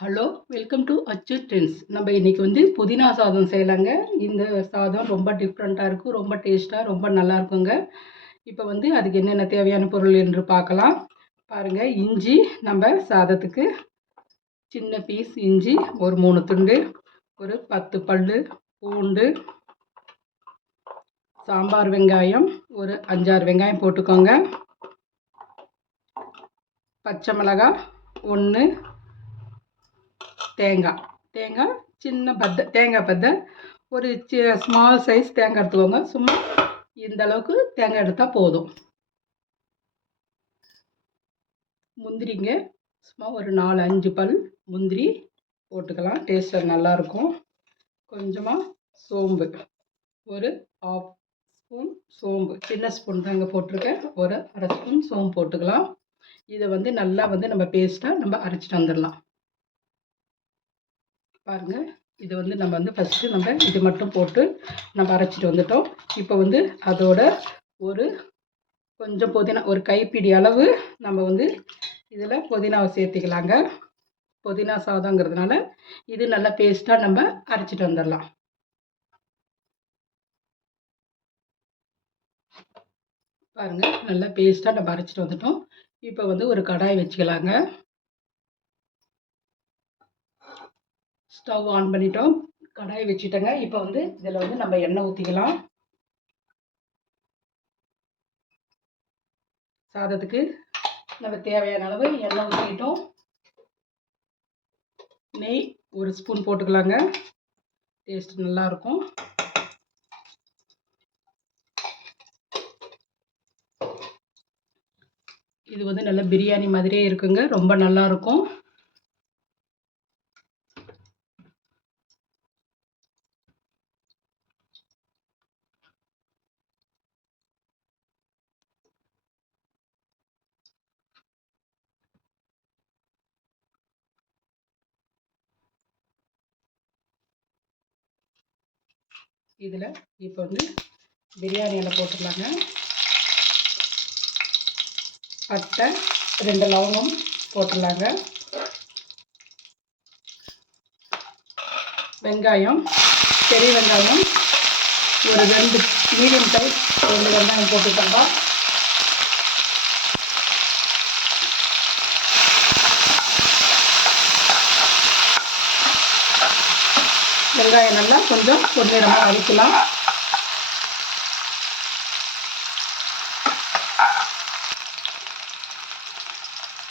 Hello, welcome to அச்சு trends. நம்ம இன்னைக்கு வந்து புதினா சாதம் செய்யலாங்க. இந்த சாதம் ரொம்ப டிஃப்ரெண்ட்டாக இருக்கும், ரொம்ப டேஸ்ட்டாக, ரொம்ப நல்லா இருக்குங்க. இப்போ வந்து அதுக்கு என்னென்ன தேவையான பொருள் என்று பார்க்கலாம். பாருங்க, இஞ்சி நம்ம சாதத்துக்கு சின்ன பீஸ் இஞ்சி ஒரு 3 துண்டு, ஒரு 10 பல்லு பூண்டு, சாம்பார் வெங்காயம் ஒரு 5-6 வெங்காயம் போட்டுக்கோங்க. பச்சை மிளகாய் 1, தேங்காய் சின்ன தேங்காய் பத்தை ஒரு ஸ்மால் சைஸ் தேங்காய் எடுத்துக்கோங்க. சும்மா இந்த அளவுக்கு தேங்காய் எடுத்தால் போதும். முந்திரிங்க சும்மா ஒரு 4-5 பல் முந்திரி போட்டுக்கலாம், டேஸ்ட் நல்லாயிருக்கும். கொஞ்சமாக சோம்பு ஒரு 1/2 ஸ்பூன் சோம்பு, சின்ன ஸ்பூன் தாங்க போட்டிருக்கேன், ஒரு 1/2 ஸ்பூன் சோம்பு போட்டுக்கலாம். இதை வந்து நல்லா வந்து நம்ம பேஸ்ட்டாக நம்ம அரைச்சிட்டு வந்துடலாம். பாருங்கள், இது வந்து நம்ம வந்து ஃபஸ்ட்டு நம்ம இது மட்டும் போட்டு நம்ம அரைச்சிட்டு வந்துட்டோம். இப்போ வந்து அதோட ஒரு கொஞ்சம் புதினா, ஒரு கைப்பிடி அளவு நம்ம வந்து இதில் புதினாவை சேர்த்திக்கலாங்க. புதினா சாதங்கிறதுனால இது நல்லா பேஸ்ட்டாக நம்ம அரைச்சிட்டு வந்துடலாம். பாருங்கள், நல்லா பேஸ்ட்டாக நம்ம அரைச்சிட்டு வந்துட்டோம். இப்போ வந்து ஒரு கடாய் வச்சுக்கலாங்க. ஸ்டவ் ஆன் பண்ணிட்டோம், கடாய் வச்சுட்டேங்க. இப்போ வந்து இதில் வந்து நம்ம எண்ணெய் ஊற்றிக்கலாம். சாதத்துக்கு நம்ம தேவையான அளவு எண்ணெய் ஊற்றிட்டோம். நெய் ஒரு ஸ்பூன் போட்டுக்கலாங்க, டேஸ்ட் நல்லாயிருக்கும். இது வந்து நல்ல பிரியாணி மாதிரியே இருக்குங்க, ரொம்ப நல்லாயிருக்கும். இதில் இப்போ வந்து பிரியாணி இலை போட்டுக்கலாங்க. பட்டை 2 லவங்கம் போட்டுடலாங்க. வெங்காயம், பெரிய வெங்காயம் ஒரு 2 மீடியம் சைஸ் 2 வெங்காயம் போட்டுக்கோங்க. வெங்காயம் நல்லா கொஞ்சம் பொன்னிறமாக வதக்கலாம்.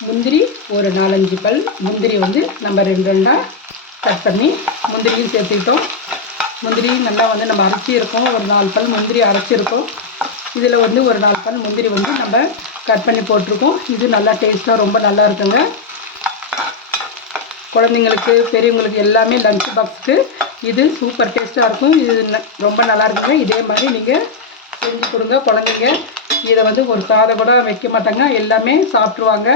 முந்திரி ஒரு 4-5 பல் முந்திரி வந்து நம்ம 2 கட் பண்ணி முந்திரியும் சேர்த்துக்கிட்டோம். முந்திரியும் நல்லா வந்து நம்ம அரைச்சிருக்கோம், ஒரு 4 பல் முந்திரி அரைச்சிருக்கோம். இதில் வந்து ஒரு 4 பல் முந்திரி வந்து நம்ம கட் பண்ணி போட்டிருக்கோம். இது நல்லா டேஸ்ட்டாக ரொம்ப நல்லா இருக்குங்க. குழந்தைங்களுக்கு பெரியவங்களுக்கு எல்லாமே லஞ்ச் பாக்ஸுக்கு இது சூப்பர் டேஸ்ட்டாக இருக்கும். இது ரொம்ப நல்லா இருக்குங்க. இதே மாதிரி நீங்கள் செஞ்சு கொடுங்க குழந்தைங்க. இதை வந்து ஒரு சாதம் கூட வைக்க மாட்டாங்க, எல்லாமே சாப்பிட்ருவாங்க.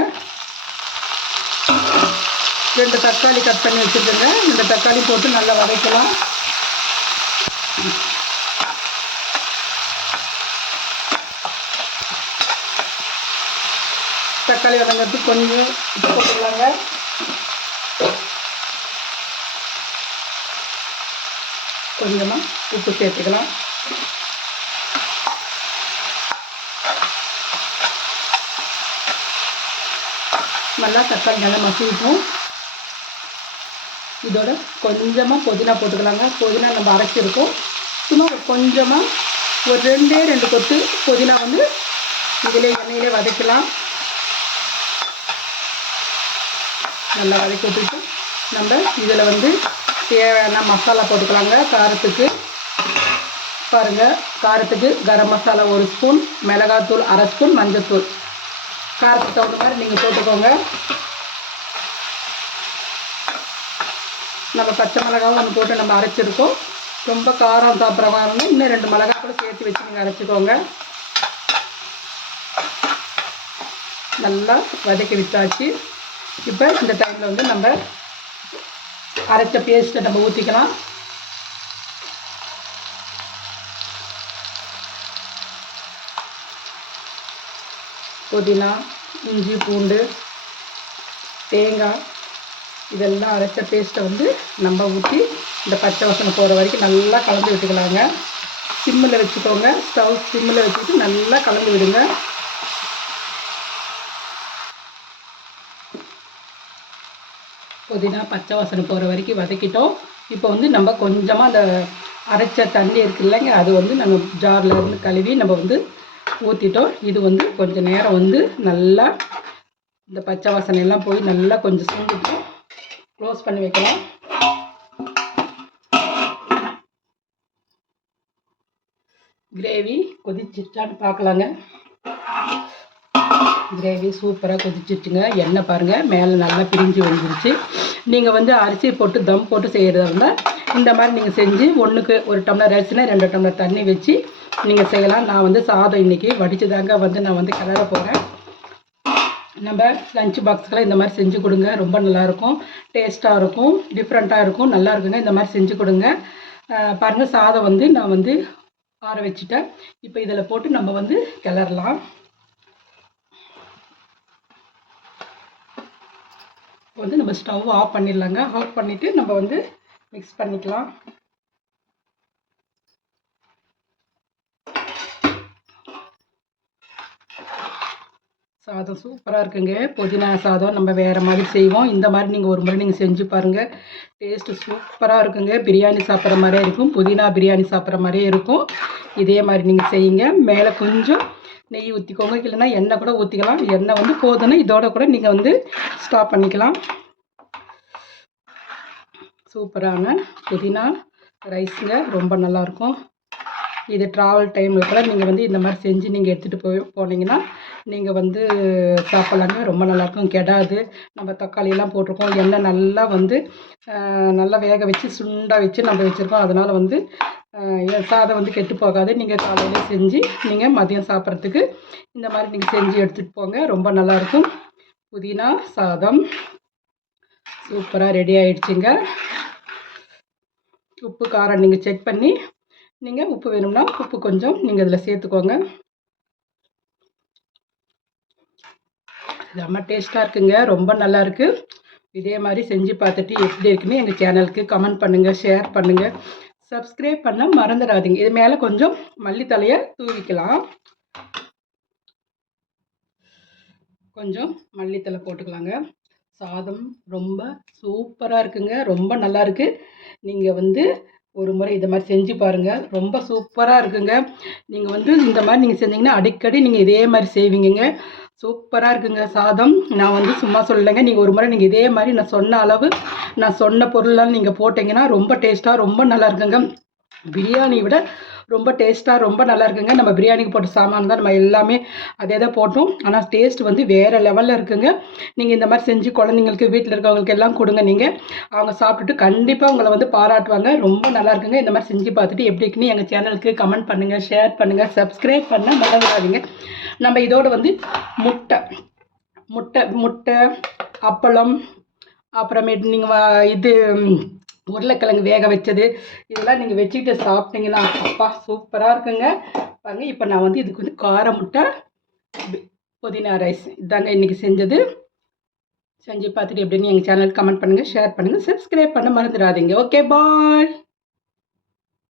2 தக்காளி கட் பண்ணி வச்சுருக்கேங்க, 2 தக்காளி போட்டு நல்லா வதக்கலாம். தக்காளி வதங்கிறதுக்கு கொஞ்சம் உப்பு போட்டுக்கலாங்க. கொஞ்சமாக உப்பு சேர்த்துக்கலாம். நல்லா தக்காளி நல்லா மசிவிட்டோம். இதோட கொஞ்சமாக புதினா போட்டுக்கலாங்க. புதினா நம்ம அரைச்சிருக்கோம். சும்மா கொஞ்சமாக ஒரு 2 கொத்து புதினா வந்து இதில் எண்ணெயிலே வதக்கலாம். நல்லா வதக்கி விட்டுட்டு நம்ம இதில் வந்து தேவையான மசாலா போட்டுக்கலாங்க. காரத்துக்கு பாருங்கள், காரத்துக்கு கரம் மசாலா 1 ஸ்பூன், மிளகாத்தூள் 1/2 ஸ்பூன், மஞ்சள்தூள் காரத்துக்கு தகுந்த மாதிரி நீங்கள் போட்டுக்கோங்க. நம்ம பச்சை மிளகாவும் ஒன்று போட்டு நம்ம அரைச்சிருக்கோம். ரொம்ப காரம் சாப்பிட்றவங்க இன்னும் 2 மிளகா கூட சேர்த்து வச்சு நீங்கள் அரைச்சிக்கோங்க. நல்லா வதக்கி விட்டாச்சு. இப்போ இந்த டைமில் வந்து நம்ம அரைச்ச பேஸ்ட்டை நம்ம ஊற்றிக்கலாம். புதினா, இஞ்சி, பூண்டு, தேங்காய் இதெல்லாம் அரைச்ச பேஸ்ட்டை வந்து நம்ம ஊற்றி இந்த பச்சை வாசனை போகிற வரைக்கும் நல்லா கலந்து விட்டுக்கலாங்க. சிம்மில் வச்சுக்கோங்க. ஸ்டவ் சிம்மில் வச்சுட்டு நல்லா கலந்து விடுங்க. புதினா பச்சை வாசனை போகிற வரைக்கும் வதக்கிட்டோம். இப்போ வந்து நம்ம கொஞ்சமாக அந்த அரைச்ச தண்ணி இருக்குது இல்லைங்க, அது வந்து நம்ம ஜாரில் இருந்து கழுவி நம்ம வந்து ஊற்றிட்டோம். இது வந்து கொஞ்சம் நேரம் வந்து நல்லா இந்த பச்சை வாசனை எல்லாம் போய் நல்லா கொஞ்சம் சுண்டிட்டு க்ளோஸ் பண்ணி வைக்கலாம். கிரேவி கொதிச்சிருச்சான்னு பார்க்கலாங்க. கிரேவி சூப்பராக கொதிச்சிருச்சுங்க. எண்ணெய் பாருங்கள் மேலே நல்லா பிரிஞ்சு வந்துருச்சு. நீங்கள் வந்து அரிசி போட்டு தம் போட்டு செய்கிறதா இருந்தால் இந்த மாதிரி நீங்கள் செஞ்சு ஒன்றுக்கு ஒரு டம்ளர் அரிசினா 2 டம்ளர் தண்ணி வச்சு நீங்கள் செய்யலாம். நான் வந்து சாதம் இன்றைக்கி வடித்து தாங்க வந்து நான் வந்து கிளற போகிறேன். நம்ம லஞ்ச் பாக்ஸ்க்கெலாம் இந்த மாதிரி செஞ்சு கொடுங்க. ரொம்ப நல்லாயிருக்கும், டேஸ்ட்டாக இருக்கும், டிஃப்ரெண்ட்டாக இருக்கும், நல்லா இருக்குங்க. இந்த மாதிரி செஞ்சு கொடுங்க. பாருங்கள் சாதம் வந்து நான் வந்து ஆற வச்சுட்டேன். இப்போ இதில் போட்டு நம்ம வந்து கிளறலாம். வந்து நம்ம ஸ்டவ் ஆஃப் பண்ணிடலாங்க. ஆஃப் பண்ணிவிட்டு நம்ம வந்து மிக்ஸ் பண்ணிக்கலாம். சாதம் சூப்பராக இருக்குங்க. புதினா சாதம் நம்ம வேறு மாதிரி செய்வோம். இந்த மாதிரி நீங்கள் ஒரு முறை நீங்கள் செஞ்சு பாருங்கள். டேஸ்ட்டு சூப்பராக இருக்குங்க. பிரியாணி சாப்பிட்ற மாதிரியே இருக்கும், புதினா பிரியாணி சாப்பிட்ற மாதிரியே இருக்கும். இதே மாதிரி நீங்கள் செய்யுங்க. மேலே கொஞ்சம் நெய் ஊற்றிக்கோங்க, இல்லைன்னா எண்ணெய் கூட ஊற்றிக்கலாம். எண்ணெய் வந்து போதுன்னா இதோட கூட நீங்கள் வந்து ஸ்டாப் பண்ணிக்கலாம். சூப்பரான புதினா ரைஸுங்க, ரொம்ப நல்லாயிருக்கும். இது ட்ராவல் டைமில் கூட நீங்கள் வந்து இந்த மாதிரி செஞ்சு நீங்கள் எடுத்துகிட்டு போனீங்கன்னா நீங்கள் வந்து சாப்பிட்லாங்க. ரொம்ப நல்லாயிருக்கும், கெடாது. நம்ம தக்காளியெல்லாம் போட்டிருக்கோம், எண்ணெய் நல்லா வந்து நல்லா வேக வச்சு சுண்டாக வச்சு நம்ம வச்சுருக்கோம். அதனால் வந்து சாதம் வந்து கெட்டு போகாது. நீங்கள் காலையில் செஞ்சு நீங்கள் மதியம் சாப்பிட்றதுக்கு இந்த மாதிரி நீங்கள் செஞ்சு எடுத்துகிட்டு போங்க. ரொம்ப நல்லாயிருக்கும். புதினா சாதம் சூப்பராக ரெடி ஆகிடுச்சிங்க. உப்பு காரம் நீங்கள் செக் பண்ணி நீங்கள் உப்பு வேணும்னா உப்பு கொஞ்சம் நீங்கள் இதில் சேர்த்துக்கோங்க. செம்ம டேஸ்ட்டாக இருக்குங்க, ரொம்ப நல்லாயிருக்கு. இதே மாதிரி செஞ்சு பார்த்துட்டு எப்படி இருக்குன்னு எங்கள் சேனலுக்கு கமெண்ட் பண்ணுங்கள், ஷேர் பண்ணுங்கள், சப்ஸ்கிரைப் பண்ண மறந்துடாதீங்க. இது மேலே கொஞ்சம் மல்லித்தலையை தூவிக்கலாம். கொஞ்சம் மல்லித்தலை போட்டுக்கலாங்க. சாதம் ரொம்ப சூப்பராக இருக்குங்க, ரொம்ப நல்லா இருக்குது. நீங்கள் வந்து ஒரு முறை இதை மாதிரி செஞ்சு பாருங்கள், ரொம்ப சூப்பராக இருக்குங்க. நீங்கள் வந்து இந்த மாதிரி நீங்கள் செஞ்சீங்கன்னா அடிக்கடி நீங்கள் இதே மாதிரி செய்வீங்க. சூப்பராக இருக்குங்க சாதம். நான் வந்து சும்மா சொல்லலைங்க, நீங்கள் ஒரு முறை நீங்கள் இதே மாதிரி நான் சொன்ன அளவு நான் சொன்ன பொருள்லாம் நீங்கள் போட்டிங்கன்னா ரொம்ப டேஸ்ட்டாக ரொம்ப நல்லா இருக்குங்க. பிரியாணியை விட ரொம்ப டேஸ்ட்டாக ரொம்ப நல்லா இருக்குங்க. நம்ம பிரியாணிக்கு போட்ட சாமான் தான் நம்ம எல்லாமே அதே தான் போட்டோம். ஆனால் டேஸ்ட் வந்து வேறு லெவலில் இருக்குங்க. நீங்கள் இந்த மாதிரி செஞ்சு குழந்தைங்களுக்கு வீட்டில் இருக்கவங்களுக்கு எல்லாம் கொடுங்க. நீங்கள் அவங்க சாப்பிட்டுட்டு கண்டிப்பாக உங்களை வந்து பாராட்டுவாங்க. ரொம்ப நல்லா இருக்குங்க. இந்த மாதிரி செஞ்சு பார்த்துட்டு எப்படி இருக்குன்னு எங்கள் சேனலுக்கு கமெண்ட் பண்ணுங்கள், ஷேர் பண்ணுங்கள், சப்ஸ்கிரைப் பண்ண மறந்துடாதீங்க. நம்ம இதோடு வந்து முட்டை அப்பளம், அப்புறமேட்டு நீங்கள் இது உருளைக்கிழங்கு வேக வச்சது இதெல்லாம் நீங்கள் வச்சுக்கிட்டு சாப்பிட்டீங்கன்னா அப்பா சூப்பராக இருக்குங்க. பாருங்கள், இப்போ நான் வந்து இதுக்கு வந்து கார முட்டை புதினா ரைஸ் இதாங்க இன்றைக்கி செஞ்சது. செஞ்சு பார்த்துட்டு எப்படின்னு எங்கள் சேனலுக்கு கமெண்ட் பண்ணுங்கள், ஷேர் பண்ணுங்கள், சப்ஸ்கிரைப் பண்ண மறந்துடாதீங்க. ஓகே, பாய்.